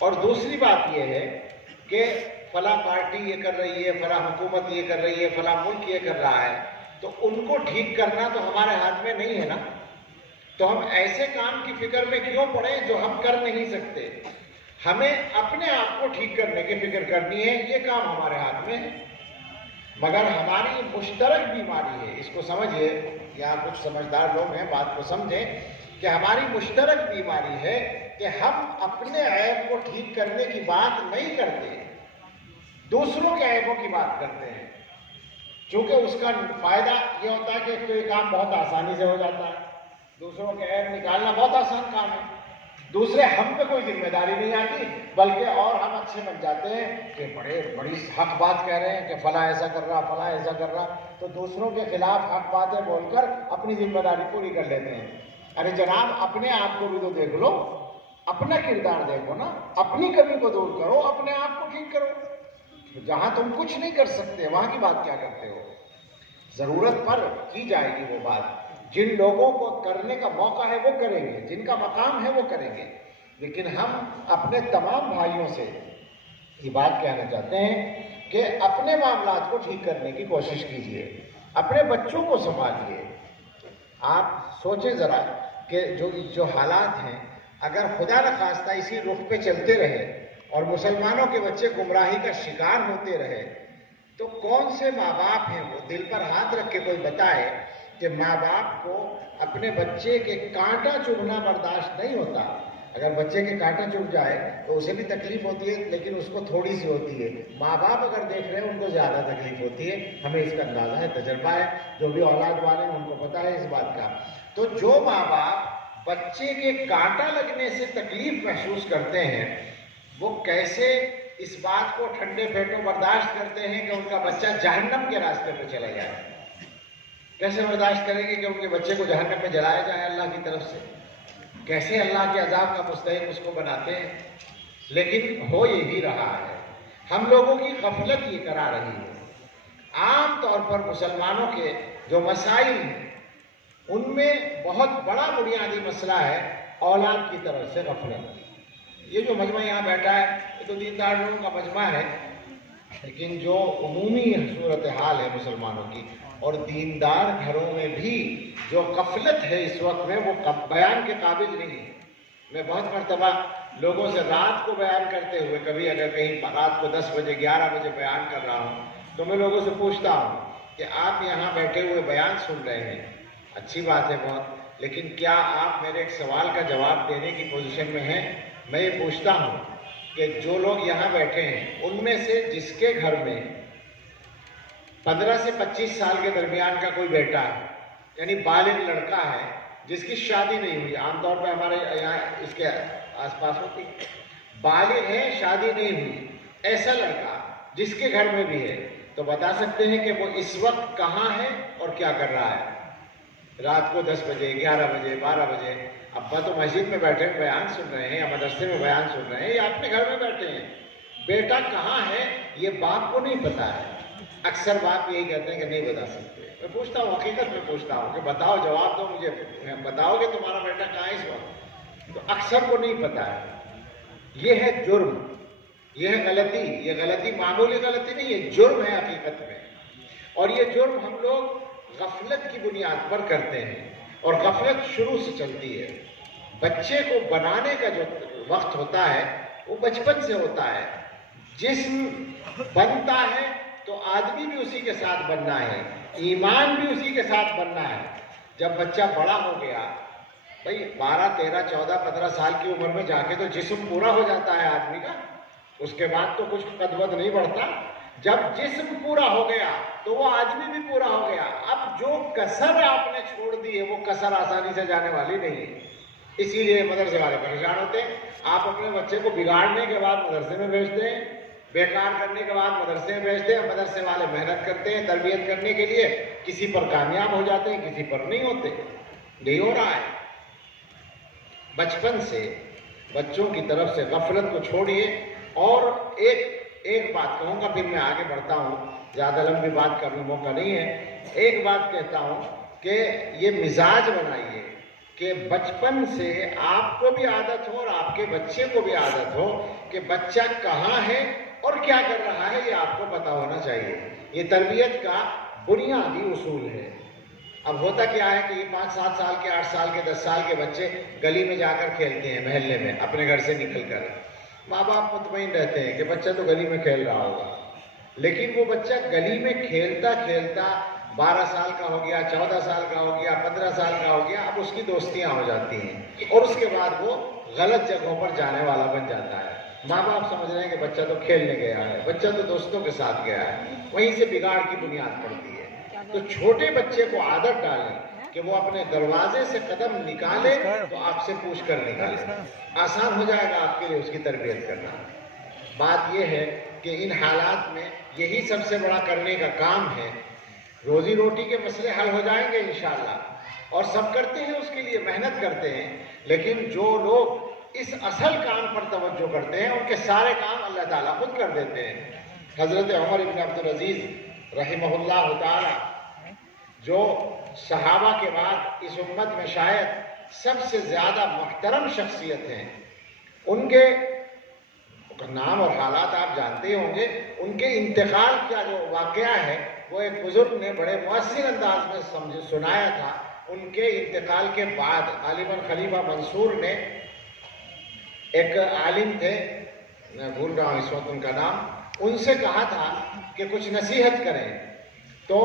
اور دوسری بات یہ ہے کہ فلاں پارٹی یہ کر رہی ہے، فلاں حکومت یہ کر رہی ہے، فلاں ملک یہ کر رہا ہے، تو ان کو ٹھیک کرنا تو ہمارے ہاتھ میں نہیں ہے نا. تو ہم ایسے کام کی فکر میں کیوں پڑیں جو ہم کر نہیں سکتے؟ ہمیں اپنے آپ کو ٹھیک کرنے کی فکر کرنی ہے، یہ کام ہمارے ہاتھ میں ہے. مگر ہماری مشترک بیماری ہے، اس کو سمجھیے، یہاں کچھ سمجھدار لوگ ہیں، بات کو سمجھیں کہ ہماری مشترک بیماری ہے کہ ہم اپنے عیب کو ٹھیک کرنے کی بات نہیں کرتے، دوسروں کے عیبوں کی بات کرتے ہیں. چونکہ اس کا فائدہ یہ ہوتا ہے کہ کوئی کام بہت آسانی سے ہو جاتا ہے، دوسروں کے عیب نکالنا بہت آسان کام ہے، دوسرے ہم پہ کوئی ذمہ داری نہیں آتی، بلکہ اور ہم اچھے بن جاتے ہیں کہ بڑی حق بات کہہ رہے ہیں کہ فلاں ایسا کر رہا، فلاں ایسا کر رہا، تو دوسروں کے خلاف حق باتیں بول کر اپنی ذمہ داری پوری کر لیتے ہیں. ارے جناب، اپنے آپ کو بھی تو دیکھ لو، اپنا کردار دیکھو نا، اپنی کمی کو دور کرو، اپنے آپ کو ٹھیک کرو. جہاں تم کچھ نہیں کر سکتے وہاں کی بات کیا کرتے ہو؟ ضرورت پر کی جائے گی وہ بات، جن لوگوں کو کرنے کا موقع ہے وہ کریں گے، جن کا مقام ہے وہ کریں گے. لیکن ہم اپنے تمام بھائیوں سے یہ بات کہنا چاہتے ہیں کہ اپنے معاملات کو ٹھیک کرنے کی کوشش کیجیے، اپنے بچوں کو سنبھالیے. آپ سوچیں ذرا کہ جو حالات ہیں، اگر خدا نخواستہ اسی رخ پہ چلتے رہے اور مسلمانوں کے بچے گمراہی کا شکار ہوتے رہے، تو کون سے ماں باپ ہیں وہ دل پر ہاتھ رکھ کے کوئی بتائے کہ ماں باپ کو اپنے بچے کے کانٹا چبھنا برداشت نہیں ہوتا. اگر بچے کے کانٹا چبھ جائے تو اسے بھی تکلیف ہوتی ہے، لیکن اس کو تھوڑی سی ہوتی ہے. ماں باپ اگر دیکھ رہے ہیں ان کو زیادہ تکلیف ہوتی ہے. ہمیں اس کا اندازہ ہے، تجربہ ہے، جو بھی اولاد والے ہیں ان کو پتہ ہے اس بات کا. تو جو ماں باپ بچے کے کانٹا لگنے سے تکلیف محسوس کرتے ہیں، وہ کیسے اس بات کو ٹھنڈے پیٹوں برداشت کرتے ہیں کہ ان کا بچہ جہنم کے راستے پہ چلا جائے؟ کیسے برداشت کریں گے کہ ان کے بچے کو جہنم میں جلایا جائے اللہ کی طرف سے؟ کیسے اللہ کے عذاب کا مستحق اس کو بناتے ہیں؟ لیکن ہو یہی رہا ہے، ہم لوگوں کی غفلت یہ کرا رہی ہے. عام طور پر مسلمانوں کے جو مسائل ہیں ان میں بہت بڑا بنیادی مسئلہ ہے اولاد کی طرف سے غفلت. یہ جو مجمع یہاں بیٹھا ہے یہ تو دیندار لوگوں کا مجمع ہے، لیکن جو عمومی صورتحال ہے مسلمانوں کی اور دیندار گھروں میں بھی جو غفلت ہے اس وقت میں، وہ بیان کے قابل نہیں ہے. میں بہت مرتبہ لوگوں سے رات کو بیان کرتے ہوئے، کبھی اگر کہیں رات کو 10 بجے 11 بجے بیان کر رہا ہوں تو میں لوگوں سے پوچھتا ہوں کہ آپ یہاں بیٹھے ہوئے بیان سن رہے ہیں، اچھی بات ہے بہت، لیکن کیا آپ میرے ایک سوال کا جواب دینے کی پوزیشن میں ہیں؟ میں یہ پوچھتا ہوں کہ جو لوگ یہاں بیٹھے ہیں ان میں سے جس کے گھر میں 15 سے 25 سال کے درمیان کا کوئی بیٹا ہے، یعنی بالغ لڑکا ہے جس کی شادی نہیں ہوئی، عام طور پہ ہمارے یہاں اس کے آس پاس ہوتی، بالغ ہے شادی نہیں ہوئی، ایسا لڑکا جس کے گھر میں بھی ہے، تو بتا سکتے ہیں کہ وہ اس وقت کہاں ہے اور کیا کر رہا ہے؟ رات کو 10 بجے 11 بجے 12 بجے ابا تو مسجد میں بیٹھے بیان سن رہے ہیں یا مدرسے میں بیان سن رہے ہیں یا اپنے گھر میں بیٹھے ہیں، بیٹا کہاں ہے یہ باپ کو نہیں پتا ہے. اکثر باپ یہی کہتے ہیں کہ نہیں بتا سکتے. میں پوچھتا ہوں، حقیقت میں پوچھتا ہوں کہ بتاؤ، جواب دو مجھے، بتاؤ کہ تمہارا بیٹا کہاں ہے اس وقت؟ تو اکثر کو نہیں پتا ہے. یہ ہے جرم، یہ ہے غلطی. یہ غلطی معمولی غلطی نہیں، یہ جرم ہے حقیقت میں. اور یہ جرم ہم لوگ غفلت کی بنیاد پر کرتے ہیں، اور غفلت شروع سے چلتی ہے. بچے کو بنانے کا جو وقت ہوتا ہے وہ بچپن سے ہوتا ہے. جسم بنتا ہے تو آدمی بھی اسی کے ساتھ بننا ہے، ایمان بھی اسی کے ساتھ بننا ہے. جب بچہ بڑا ہو گیا، بھائی 12 13 14 15 سال کی عمر میں جا کے تو جسم پورا ہو جاتا ہے آدمی کا، اس کے بعد تو کچھ قد ود نہیں بڑھتا. جب جسم پورا ہو گیا تو وہ آدمی بھی پورا ہو گیا. اب جو کسر آپ نے چھوڑ دی ہے وہ کسر آسانی سے جانے والی نہیں ہے. اسی لیے مدرسے والے پریشان ہوتے ہیں. آپ اپنے بچے کو بگاڑنے کے بعد مدرسے میں بھیجتے ہیں، بیکار کرنے کے بعد مدرسے میں بھیجتے ہیں. مدرسے والے محنت کرتے ہیں تربیت کرنے کے لیے، کسی پر کامیاب ہو جاتے ہیں، کسی پر نہیں ہوتے. یہی ہو رہا ہے. بچپن سے بچوں کی طرف سے غفلت کو چھوڑیے. اور ایک بات کہوں گا، پھر میں آگے بڑھتا ہوں، زیادہ لمبی بات کرنے موقع نہیں ہے. ایک بات کہتا ہوں کہ یہ مزاج بنائیے کہ بچپن سے آپ کو بھی عادت ہو اور آپ کے بچے کو بھی عادت ہو کہ بچہ کہاں ہے اور کیا کر رہا ہے، یہ آپ کو پتا ہونا چاہیے۔ یہ تربیت کا بنیادی اصول ہے۔ اب ہوتا کیا ہے کہ یہ 5-7 سال کے، 8 سال کے، 10 سال کے بچے گلی میں جا کر کھیلتے ہیں، محلے میں اپنے گھر سے نکل کر، ماں باپ مطمئن رہتے ہیں کہ بچہ تو گلی میں کھیل رہا ہوگا، لیکن وہ بچہ گلی میں کھیلتا کھیلتا 12 سال کا ہو گیا، 14 سال کا ہو گیا، 15 سال کا ہو گیا، اب اس کی دوستیاں ہو جاتی ہیں اور اس کے بعد وہ غلط جگہوں پر جانے والا بن جاتا ہے۔ ماں باپ سمجھ رہے ہیں کہ بچہ تو کھیلنے گیا ہے، بچہ تو دوستوں کے ساتھ گیا ہے، وہیں سے بگاڑ کی بنیاد پڑتی ہے۔ تو چھوٹے بچے کو عادت ڈالیں کہ وہ اپنے دروازے سے قدم نکالے تو آپ سے پوچھ کر نکالے، آسان ہو جائے گا آپ کے لیے اس کی تربیت کرنا۔ بات یہ ہے کہ ان حالات میں یہی سب سے بڑا کرنے کا کام ہے۔ روزی روٹی کے مسئلے حل ہو جائیں گے انشاءاللہ، اور سب کرتے ہیں، اس کے لیے محنت کرتے ہیں، لیکن جو لوگ اس اصل کام پر توجہ کرتے ہیں ان کے سارے کام اللہ تعالیٰ خود کر دیتے ہیں۔ حضرت عمر بن عبد العزیز رحمہ اللہ تعالی، جو صحابہ کے بعد اس امت میں شاید سب سے زیادہ محترم شخصیت ہیں، ان کے نام اور حالات آپ جانتے ہوں گے۔ ان کے انتقال کا جو واقعہ ہے وہ ایک بزرگ نے بڑے مؤثر انداز میں سنایا تھا۔ ان کے انتقال کے بعد غالباً خلیفہ منصور نے، ایک عالم تھے، میں بھول رہا ہوں اس وقت ان کا نام، ان سے کہا تھا کہ کچھ نصیحت کریں، تو